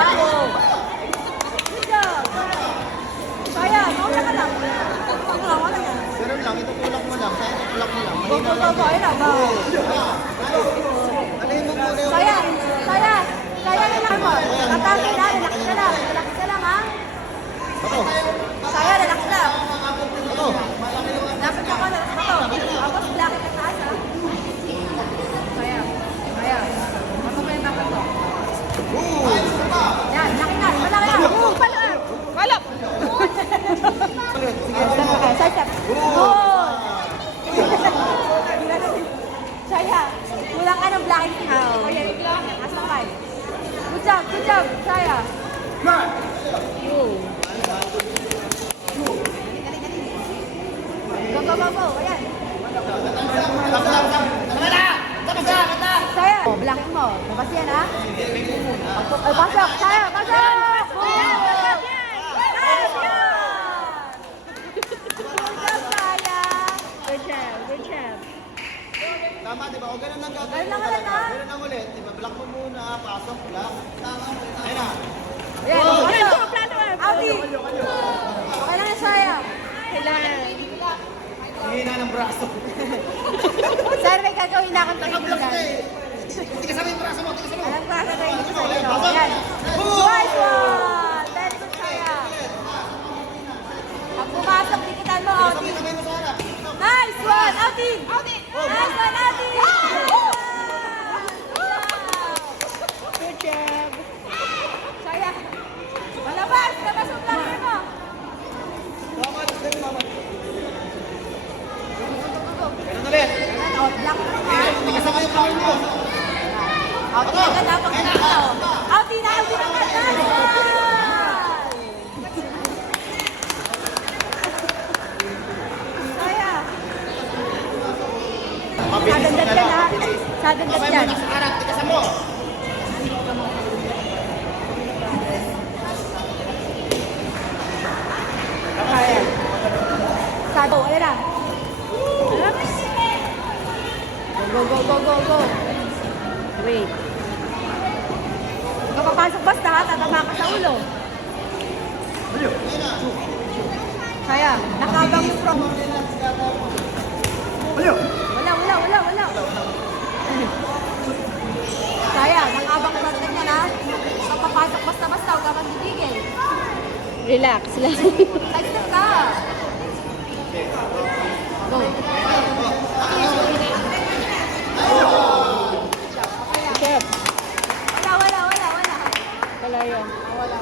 Good job. Saya, mauna ka lang. Wala yan. Ganun lang, itutulak mo lang. Kaya itutulak mo lang. Go, go, go, go. Ayun na, go. Alin mo muna yung... Saya, saya. Saya na lang mo. Tatapin na, relax ka lang. Relax ka lang, ha? Ako. Saya, relax lang. Ako. Lapit ako, lapit ako. Tapos, lakit ka taas, ha? Saya, saya. Ako pa yung dapat ko. Yan, laki na. Malaki na. Pala. Walap. Side step. Good. Saya, kulang ka ng blocking. Okay, asa ka. Good job, Saya. Go, go, go, go. Ayan. Saya, blocking mo. Labas yan, ha? Ay, pasok. Saya, pasok. Good job. Tama, di ba? O ganun lang gagawin Ganun lang mo ulit, talaga. ha? Ganun lang ulit. Di ba? Block mo muna, pasok, block. Tama, ayun na. Ayan, pasok. Audi. Okay lang yung Saya. Kailangan. Ang hina ng braso. Sir, may gagawin na akong trainingan. Hindi ka sabi yung braso mo, hindi ka sabi mo. Alam ba sa training ko sa inyo? Ayan. Nice one! Very good, Saya. Pag pumasok, dikitan mo, Audi. Sabay mo sa harap. Nice one, Audi! Nice one, Audi! Good job. Saya. Malabas! Labas ang player mo! Tama, ganun, mama. Ganun ulit. Ayan, out block na naman. Hindi ka sabay yung power mo. Audi na agad, ha? Pag nakita, oh. Audi na agad! Nice one! Saya. Sadandat yan, ha? Sadandat Sabay mo yan. na sa harap, tikasan mo. Ayan. Sado, ayan na. Go, go, go, go, go. Wait. Huwag ka papasok basta, ha? Tatama ka sa ulo. Kaya, nakabang yung pro. Wala. Kaya, nakabang sa ganyan, ha? Huwag papasok basta-basta, huwag ka magigigil. Relax lang. Side step ka. Go. Chef, Wala. wala yun. Wala.